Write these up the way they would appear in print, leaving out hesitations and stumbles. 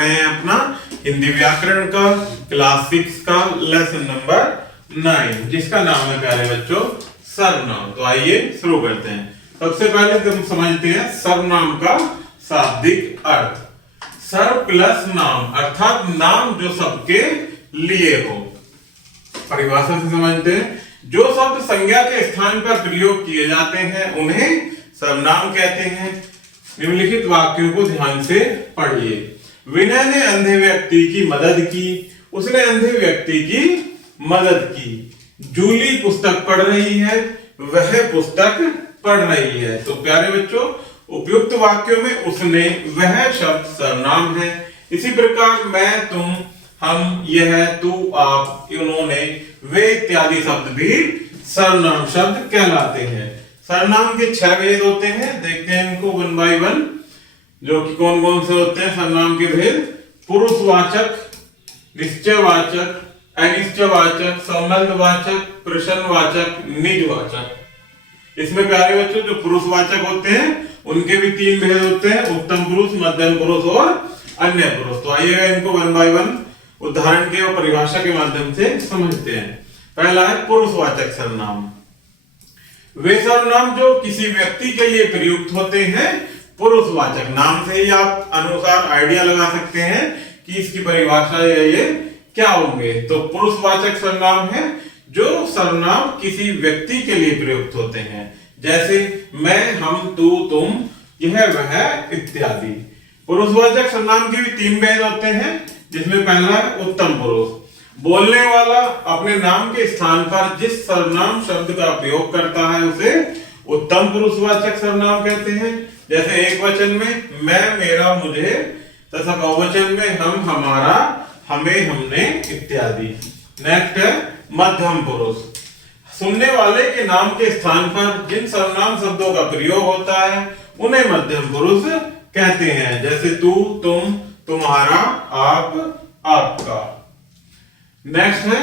रहे हैं अपना हिंदी व्याकरण का क्लास 6 का लेसन नंबर 9, जिसका नाम है प्यारे बच्चों सर्वनाम। तो आइए शुरू करते हैं। सबसे पहले हम समझते हैं सर्वनाम का शाब्दिक अर्थ। सर्व प्लस नाम अर्थात नाम जो सबके लिए हो। परिभाषा से समझते हैं, जो शब्द संज्ञा के स्थान पर प्रयोग किए जाते हैं उन्हें सर्वनाम कहते हैं। निम्नलिखित वाक्यों को ध्यान से पढ़िए। विनय ने अंधे व्यक्ति की मदद की, उसने अंधे व्यक्ति की मदद की। जूली पुस्तक पढ़ रही है, वह पुस्तक पढ़ रही है। तो प्यारे बच्चों, उपयुक्त वाक्यों में उसने वह शब्द सर्वनाम है। इसी प्रकार मैं, तुम, हम, यह, तू, आप, उन्होंने, वे इत्यादि शब्द भी सर्वनाम शब्द कहलाते हैं। सर्वनाम के 6 भेद होते हैं, देखते हैं इनको 1 by 1, जो कि कौन कौन से होते हैं सर्वनाम के भेद। पुरुषवाचक, निश्चयवाचक, अनिश्चयवाचक, संबंधवाचक, प्रश्नवाचक, निजवाचक। इसमें प्यारे बच्चों जो पुरुषवाचक होते हैं उनके भी 3 भेद होते हैं, उत्तम पुरुष, मध्यम पुरुष और अन्य पुरुष। तो आइएगा इनको 1 by 1 उदाहरण के और परिभाषा के माध्यम से समझते हैं। पहला है पुरुषवाचक सर्वनाम। वे सर्वनाम जो किसी व्यक्ति के लिए प्रयुक्त होते हैं पुरुषवाचक। नाम से ही आप अनुसार आइडिया लगा सकते हैं कि इसकी परिभाषा ये क्या होंगे। तो पुरुषवाचक सर्वनाम है जो सर्वनाम किसी व्यक्ति के लिए प्रयुक्त होते हैं, जैसे मैं, हम, तू, तुम, यह, वह इत्यादि। पुरुषवाचक सर्वनाम के भी 3 भेद होते हैं, जिसमें पहला है उत्तम पुरुष। बोलने वाला अपने नाम के स्थान पर जिस सर्वनाम शब्द का प्रयोग करता है उसे उत्तम पुरुषवाचक सर्वनाम कहते हैं। जैसे एक वचन में मैं, मेरा, मुझे, तथा बहुवचन में हम, हमारा, हमें, हमने इत्यादि। नेक्स्ट है मध्यम पुरुष। सुनने वाले के नाम के स्थान पर जिन सर्वनाम शब्दों का प्रयोग होता है उन्हें मध्यम पुरुष कहते हैं, जैसे तू, तुम, तुम्हारा, आप, आपका। नेक्स्ट है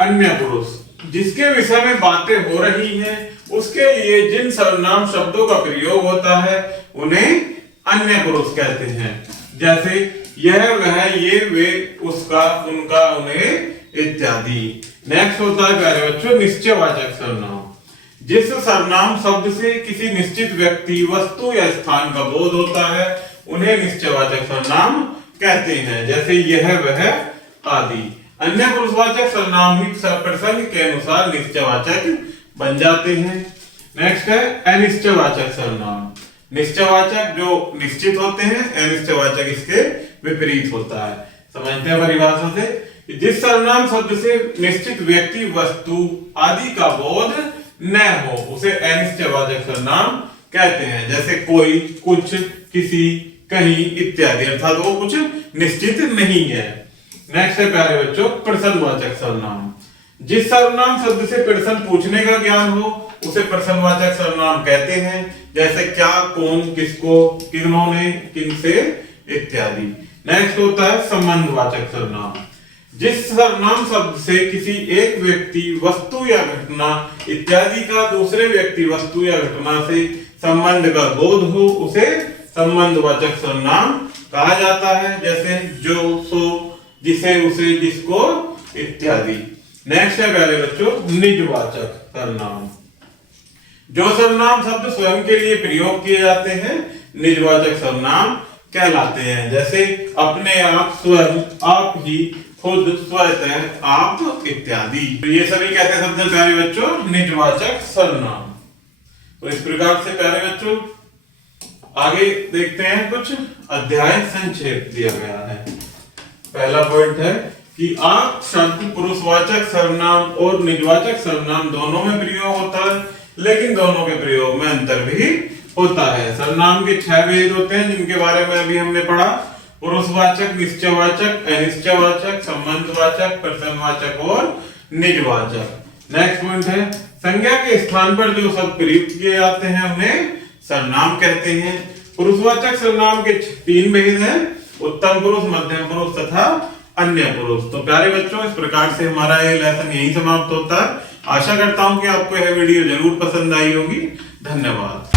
अन्य पुरुष। जिसके विषय में बातें हो रही हैं उसके लिए जिन सर्वनाम शब्दों का प्रयोग होता है उन्हें अन्य पुरुष कहते हैं, जैसे यह, वह, ये, वे, उसका, उनका, उन्हें इत्यादि। नेक्स्ट होता है प्यारे बच्चों निश्चयवाचक सर्वनाम। जिस सर्वनाम शब्द से किसी निश्चित व्यक्ति, वस्तु या स्थान का बोध होता है उन्हें निश्चयवाचक सर्वनाम कहते हैं, जैसे यह, वह आदि। अन्य पुरुषवाचक सर्वनाम ही प्रसंग के अनुसार निश्चयवाचक बन जाते हैं। नेक्स्ट है अनिश्चयवाचक सर्वनाम। निश्चयवाचक जो निश्चित होते हैं, अनिश्चयवाचक इसके विपरीत होता है। समझते हैं परिभाषा से। जिस सर्वनाम शब्द से निश्चित व्यक्ति, वस्तु आदि का बोध न हो उसे अनिश्चयवाचक सर्वनाम कहते हैं, जैसे कोई, कुछ, किसी, कहीं इत्यादि, अर्थात वो कुछ निश्चित नहीं है। नेक्स्ट है प्यारे बच्चों प्रश्नवाचक सर्वनाम। जिस सर्वनाम शब्द से प्रश्न पूछने का ज्ञान हो उसे प्रश्नवाचक सर्वनाम कहते हैं, जैसे क्या, कौन, किसको, किन्होंने, किनसे इत्यादि। नेक्स्ट होता है संबंधवाचक सर्वनाम। जिस सर्वनाम शब्द से किसी एक व्यक्ति, वस्तु या घटना इत्यादि का दूसरे व्यक्ति, वस्तु या घटना से संबंध का बोध हो उसे संबंधवाचक सर्वनाम कहा जाता है, जैसे जो, सो, जिसे, उसे, जिसको इत्यादि। नेक्स्ट है प्यारे बच्चों निजवाचक सर्वनाम। जो सर्वनाम शब्द स्वयं के लिए प्रयोग किए जाते हैं निजवाचक सर्वनाम कहलाते हैं, जैसे अपने आप, स्वयं, आप ही, खुद, स्वतः, आप इत्यादि। तो ये सभी कैसे शब्द हैं प्यारे बच्चों निजवाचक सर्वनाम। तो इस प्रकार से प्यारे बच्चों आगे देखते हैं, कुछ अध्याय संक्षेप दिया गया है। पहला पॉइंट है कि आप शब्द पुरुषवाचक सर्वनाम और निजवाचक सर्वनाम दोनों में प्रयोग होता है, लेकिन दोनों के प्रयोग में अंतर भी होता है। सर्वनाम के 6 भेद होते हैं, जिनके बारे में अभी हमने पढ़ा। पुरुषवाचक, निश्चयवाचक, अनिश्चयवाचक, संबंधवाचक, प्रश्नवाचक और निजवाचक। नेक्स्ट पॉइंट है संज्ञा के स्थान पर जो शब्द प्रयुक्त किए जाते हैं उन्हें सर्वनाम कहते हैं। पुरुषवाचक सर्वनाम के 3 भेद हैं, उत्तम पुरुष, मध्यम पुरुष तथा अन्य पुरुष। तो प्यारे बच्चों इस प्रकार से हमारा ये लेसन यहीं समाप्त होता है। आशा करता हूं कि आपको यह वीडियो जरूर पसंद आई होगी। धन्यवाद।